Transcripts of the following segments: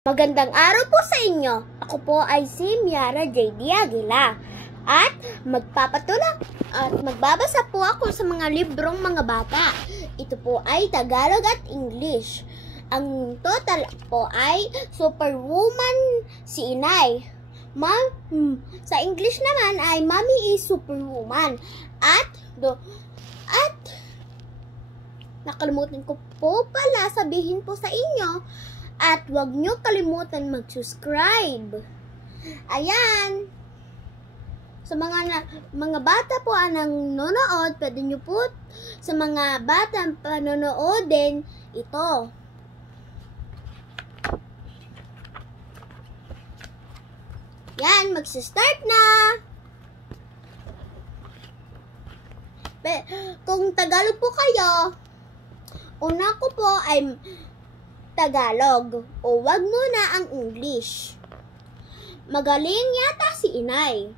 Magandang araw po sa inyo. Ako po ay si Miara J.D. Aguila at magbabasa po ako sa mga librong mga bata. Ito po ay Tagalog at English. Ang total po ay Superwoman si Inay. Sa English naman ay Mommy is Superwoman. At nakalimutan ko po pala sabihin po sa inyo. At huwag nyo kalimutan mag-subscribe. Ayan. Sa mga bata po ang nanonood, pwede nyo po sa mga bata panonood din ito. Yan, magsa-start na. Kung Tagalog po kayo, una ko po ay Tagalog o wag muna ang English. Magaling yata si Inay.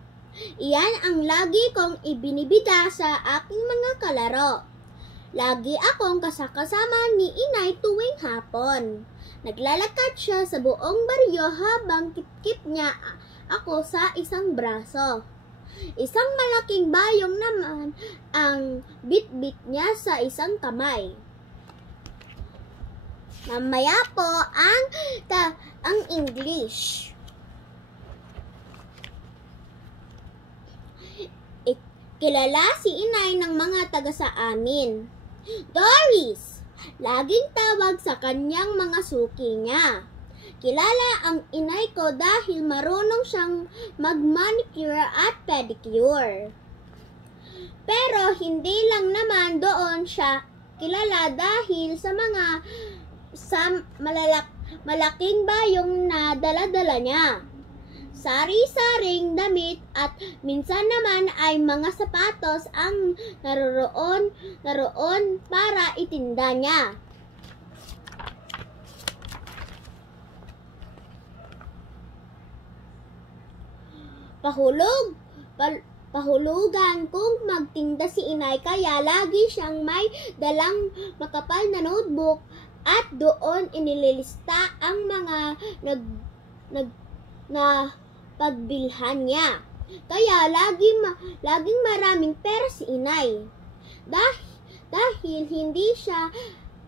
Iyan ang lagi kong ibinibida sa aking mga kalaro. Lagi akong kasama ni Inay tuwing hapon. Naglalakad siya sa buong baryo habang kip-kip niya ako sa isang braso. Isang malaking bayong naman ang bit-bit niya sa isang kamay. Mamaya po ang English. Kilala si Inay ng mga taga sa amin. Doris! Laging tawag sa kanyang mga suki niya. Kilala ang Inay ko dahil marunong siyang mag-manicure at pedicure. Pero hindi lang naman doon siya kilala dahil sa malaking bayong na dala-dala niya. Sari-saring damit at minsan naman ay mga sapatos ang naroon para itinda niya. Pahulugan kung magtinda si Inay kaya lagi siyang may dalang makapal na notebook at doon inililista ang mga na pagbilhan niya. Kaya laging maraming pera si Inay. Dahil hindi siya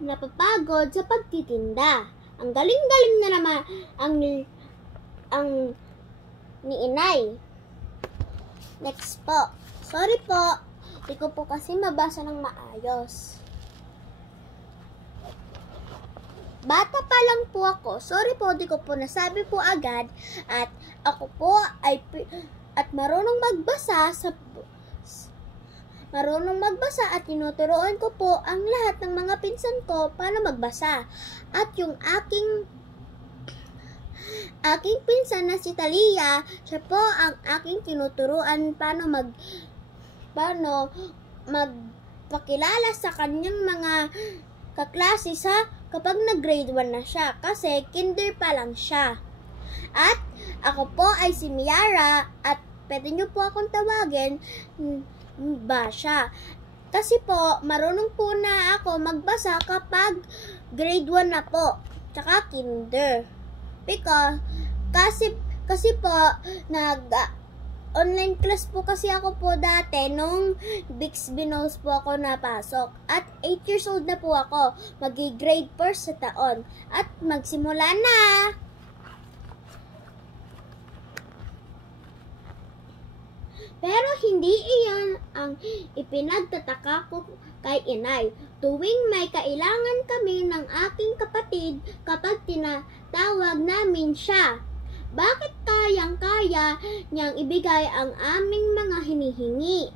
napapagod sa pagtitinda. Ang galing-galing na naman ang ni Inay. Next po. Sorry po. Hindi ko po kasi mabasa ng maayos. Bata pa lang po ako. Sorry po, di ko po nasabi po agad. At ako po ay marunong magbasa at tinuturuan ko po ang lahat ng mga pinsan ko paano magbasa. At yung aking pinsan na si Talia, siya po ang aking tinuturuan paano magpakilala sa kanyang mga kaklase kapag nag-grade 1 na siya kasi kinder pa lang siya. At ako po ay si Miara at pwede nyo po akong tawagin Basha. Kasi po marunong po na ako magbasa kapag grade 1 na po tsaka kinder. Kasi po online class po kasi ako po dati nung Bixby Knowles po ako napasok. At 8 years old na po ako. Mag-grade 1 sa taon. At magsimula na! Pero hindi iyon ang ipinagtataka ko kay Inay. Tuwing may kailangan kami ng aking kapatid kapag tinatawag namin siya. Bakit kayang-kaya niyang ibigay ang aming mga hinihingi?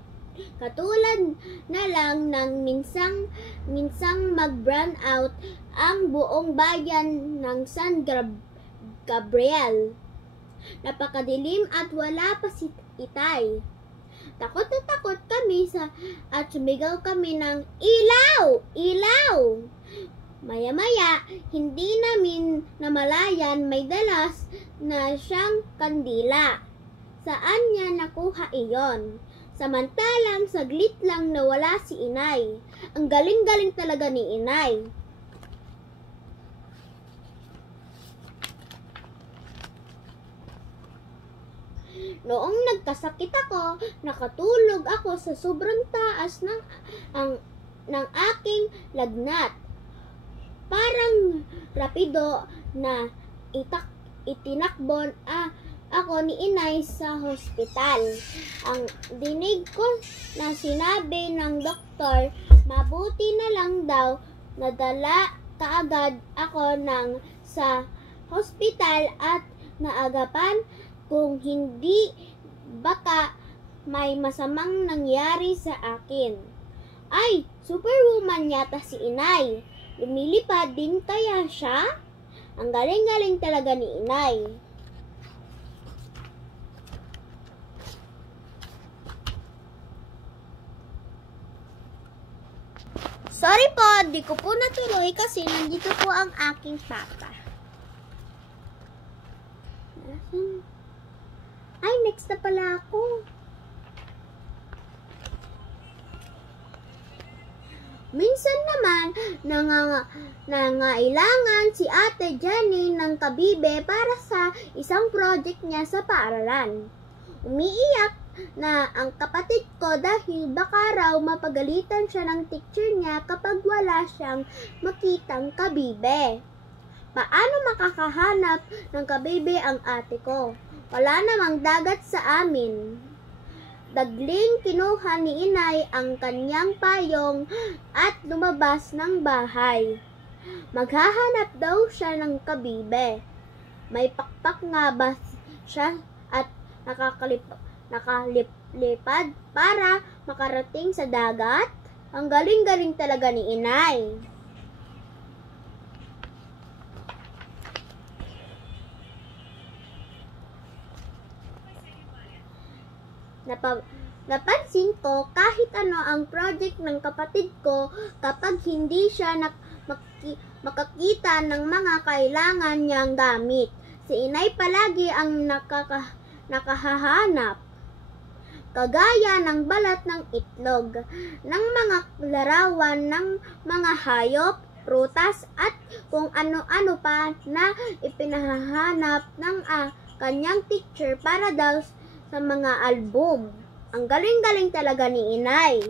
Katulad na lang ng minsang mag-brown out ang buong bayan ng San Gabriel. Napakadilim at wala pa si Itay. Takot na takot kami at sumigaw kami ng ilaw! Ilaw! Maya-maya, hindi namin namalayan may dalas na siyang kandila. Saan niya nakuha iyon? Samantalang saglit lang nawala si Inay. Ang galing-galing talaga ni Inay. Noong nagkasakit ako, nakatulog ako sa sobrang taas ng aking lagnat. Parang rapido na itinakbo ako ni inay sa hospital. Ang dinig ko na sinabi ng doktor, mabuti na lang daw nadala kaagad ako sa hospital at naagapan, kung hindi baka may masamang nangyari sa akin. Ay, superwoman yata si inay. Lumilipad din kaya siya? Ang galing-galing talaga ni inay. Sorry po, di ko po natuloy kasi nandito po ang aking papa. Ay, next na pala ako. Minsan naman, nangailangan si Ate Jenny ng kabibe para sa isang project niya sa paaralan. Umiiyak na ang kapatid ko dahil baka raw mapagalitan siya ng teacher niya kapag wala siyang makitang kabibe. Paano makakahanap ng kabibe ang ate ko? Wala namang dagat sa amin. Dagling kinuha ni inay ang kanyang payong at lumabas ng bahay. Maghahanap daw siya ng kabibe. May pakpak nga ba siya at nakalipad para makarating sa dagat? Ang galing-galing talaga ni inay. Napansin ko kahit ano ang project ng kapatid ko, kapag hindi siya makakita ng mga kailangan niyang gamit, si inay palagi ang nakahahanap. Kagaya ng balat ng itlog, ng mga larawan ng mga hayop, prutas at kung ano-ano pa na ipinahahanap ng kanyang teacher para daw sa mga album. Ang galing-galing talaga ni inay.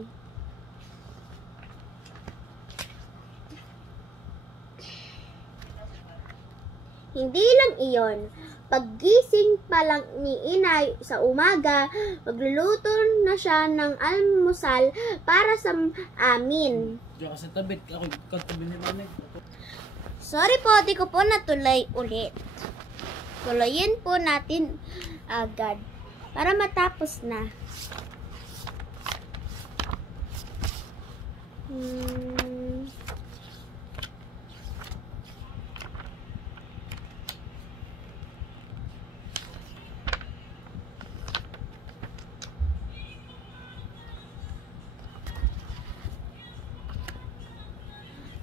Hindi lang iyon. Paggising pa lang ni inay sa umaga, magluluto na siya ng almusal para sa amin. Sorry po, di ko po natuloy ulit. Tuloyin po natin agad para matapos na.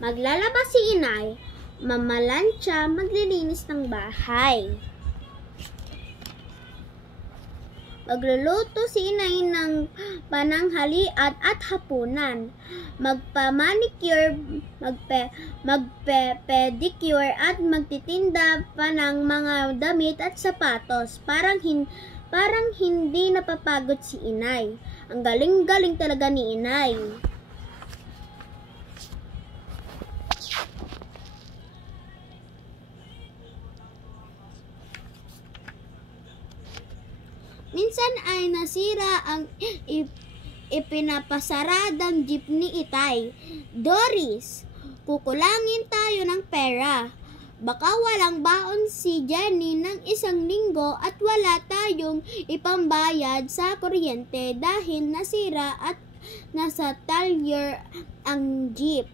Maglalabas si inay, mamalansya, maglilinis ng bahay. Magluluto si inay ng pananghalian at hapunan. Magpa-manicure, magpe-pedicure at magtitinda pa ng mga damit at sapatos. Parang hindi napapagod si inay. Ang galing-galing talaga ni inay. Minsan ay nasira ang ipinapasaradang jeep ni Itay. Doris, kukulangin tayo ng pera. Baka walang baon si Jenny ng 1 linggo at wala tayong ipambayad sa kuryente dahil nasira at nasa talyer ang jeep.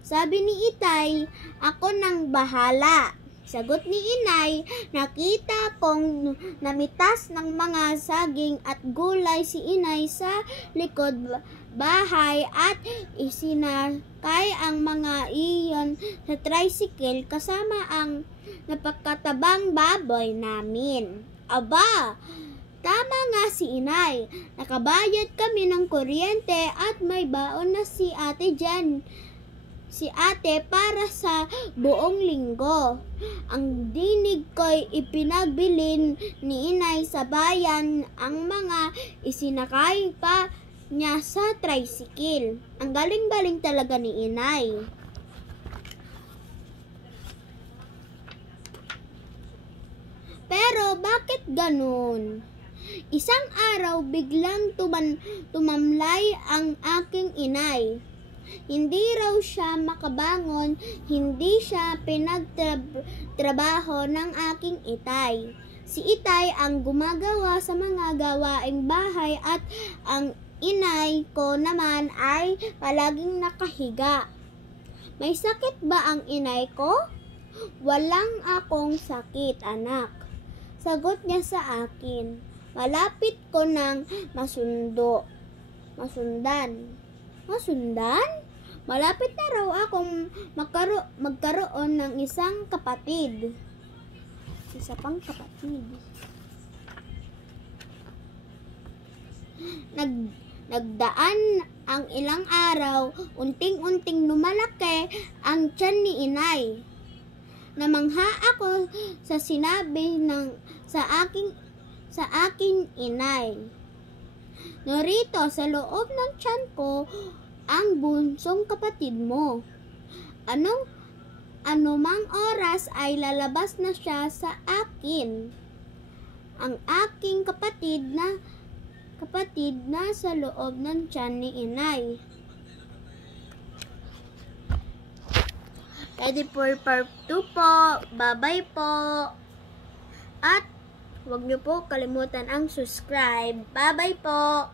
Sabi ni Itay, ako nang bahala. Sagot ni inay, nakita kong namitas ng mga saging at gulay si inay sa likod bahay at isinakay ang mga iyon sa tricycle kasama ang napakatabang baboy namin. Aba, tama nga si inay. Nakabayad kami ng kuryente at may baon na si Ate Jan si ate para sa buong linggo. Ang dinig ko'y ipinagbilin ni inay sa bayan, ang mga isinakay pa niya sa tricycle. Ang galing-galing talaga ni inay. Pero bakit ganun? Isang araw biglang tumamlay ang aking inay. Hindi raw siya makabangon, hindi siya pinagtrabaho ng aking itay. Si itay ang gumagawa sa mga gawaing bahay at ang inay ko naman ay palaging nakahiga. May sakit ba ang inay ko? Walang akong sakit, anak. Sagot niya sa akin. Malapit ko nang masundan? Malapit na raw akong magkaroon ng isang kapatid. Isa pang kapatid. Nagdaan ang ilang araw, unting-unting lumalaki ang tiyan ni inay. Namangha ako sa sinabi sa aking inay. Narito sa loob ng tiyan ko ang bunsong kapatid mo. Anumang oras ay lalabas na siya sa akin. Ang aking kapatid na sa loob ng tiyan ni inay. Ready for part 2 po. Bye-bye po. At huwag niyo po kalimutan ang subscribe. Bye-bye po.